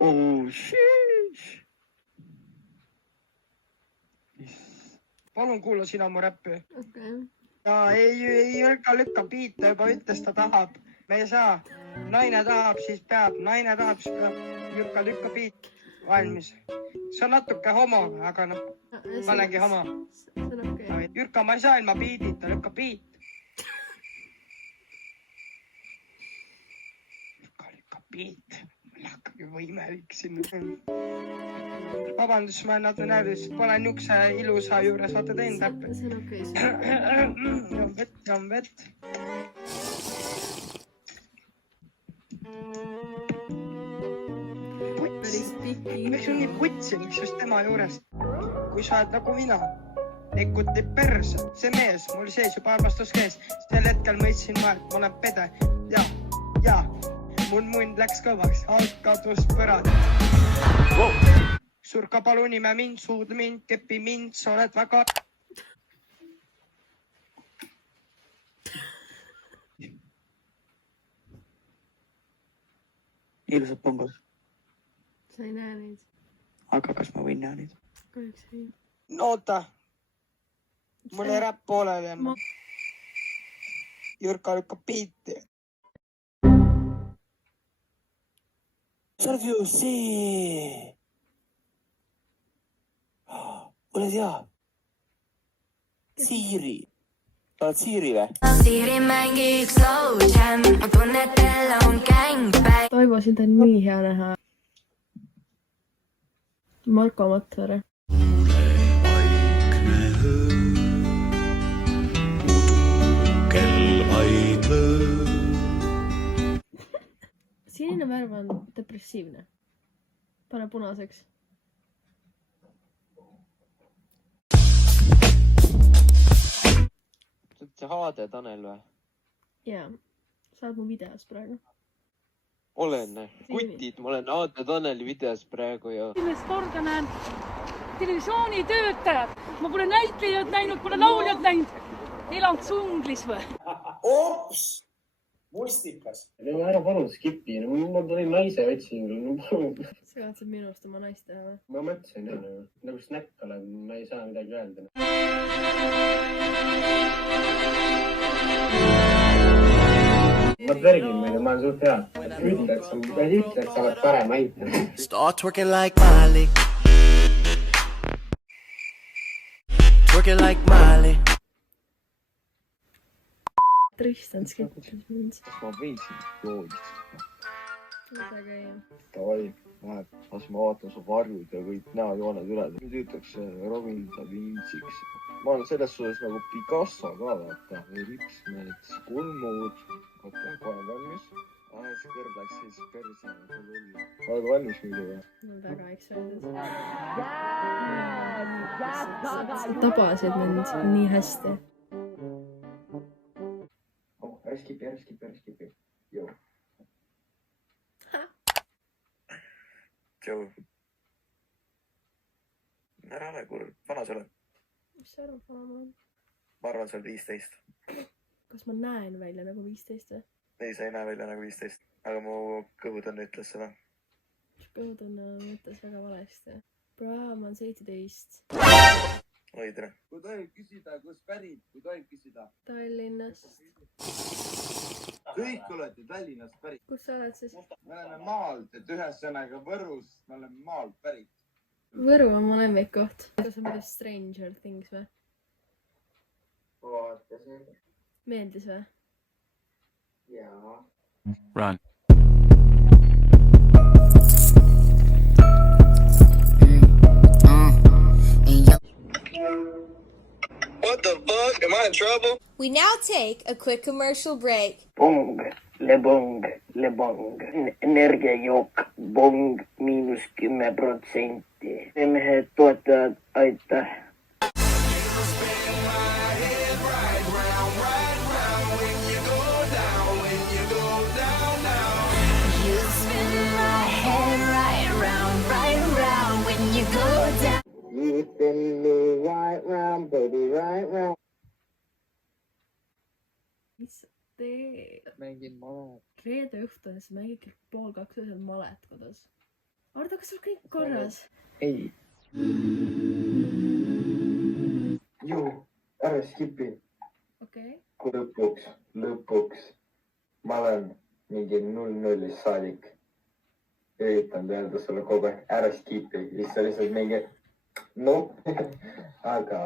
Oh, sheesh. Palun kuula sina mu räppi. Okay. Ja ei lükka piita, juba ütles, ta tahab. Me ei saa. Naine tahab, siis peab. Naine tahab, siis peab. Lükka piit. Valmis. See on natuke homo, aga noh, ma olengi homo. See on okei. Jürka, ma ei saa ilma piidita, lükka piit. Lükka piit. Mul hakkab juba imevik siin. Vabandust, ma natuke närvis. Pole niukse ilusa juures, vaata teen täppi. See on okei. Joon vett. Päris piki. Miks on nii putsi, miks just tema juures? Kui sa oled nagu mina, ekuti perse, see mees, mul sees juba armastus käes. Sel hetkel mõistsin ma, et ma olen pede. Ja, mul mund läks kõvaks, kadus põrad. Surka palun nime mind, suud mind, kepi mind, sa oled väga... Ilusad pongod. Sa ei näe neid. Aga kas ma võin näha neid? Kahjuks ei. No oota. Mul ei räpp pooleli enam. Jürka lükkab piiti. Sarvju, see! Oled hea? Siiri. Sa oled Siiri või? Siiri mängi üks slow jam, ma tunnen, et teil on gangbang. Toivo, sind on nii hea näha. Marko Matvere. Vaikne öö, kell vaid löö. Sinine värv on depressiivne. Pane punaseks. See HD Tanel või? Jaa. Sa oled mu videos praegu. Olen, kutid, ma olen HD Taneli videos praegu ja... Esimest korda näen televisioonitöötajad. Ma pole näitlejad näinud, pole lauljad näinud. Elang tsunglis või? Ops! Mustikas. No ära palun skipi, ma tulin naise otsin. Sa kavatsed minust oma naist teha või? Ma mõtlesin, nagu snäkk olen, ma ei saa midagi öelda. Ma pärgin meile, ma olen suht hea. Ütleks, sa oled parem aitama. Start twerking like Miley. Twerking like Miley. Tristan skipis mind. Kas ma võin sind joodist? Väga hea. Davai, näed, las ma vaatan su varjud ja kõik näojooned üle. Nüüd ütleks Robin Da Vinciks. Ma olen selles suhtes nagu Picasso ka, vaata. Ripsmed, kulmud. Oota, kohe valmis. See kõrv läks siis perse. Oled valmis muidu või? No väga excited. Sa tabasid mind nii hästi. Skipi. Joo. Joe. Ära ole kurb, vana sa oled? Mis sa arvad, vana ma olen? Ma arvan, sa oled 15. Kas ma näen välja nagu 15 või? Ei, sa ei näe välja nagu 15. Aga mu kõhutunne ütles seda. Kõhutunne mõtles väga valesti. Bra, ma olen 17. Oi, tere. Kui tohib küsida, kus pärit? Kui tohib küsida? Tallinnast. Kõik olete Tallinnast pärit. Kus sa oled siis? Me oleme maalt, et ühesõnaga Võrus me oleme maalt pärit. Võru on mu lemmikkoht. Kas on muidu Stranger Things või? Vaatasin. Meeldis või? Jaa. Run. What the fuck? Am I in trouble? We now take a quick commercial break. Bong, lebong. Energiajook, bong, -10%. Mehed toetavad, aitäh. You spin me right round, baby, right round. Mis sa teed? Mängin malet. Reede õhtul sa mängid kell 1:30 öösel malet kodus. Ardo, kas sul kõik korras? ei. Ju, ära skipi. Okei. Kui lõpuks ma olen mingi 0-0 saadik. Üritan öelda sulle kogu aeg, ära skipi. Siis sa lihtsalt mingi, noh, aga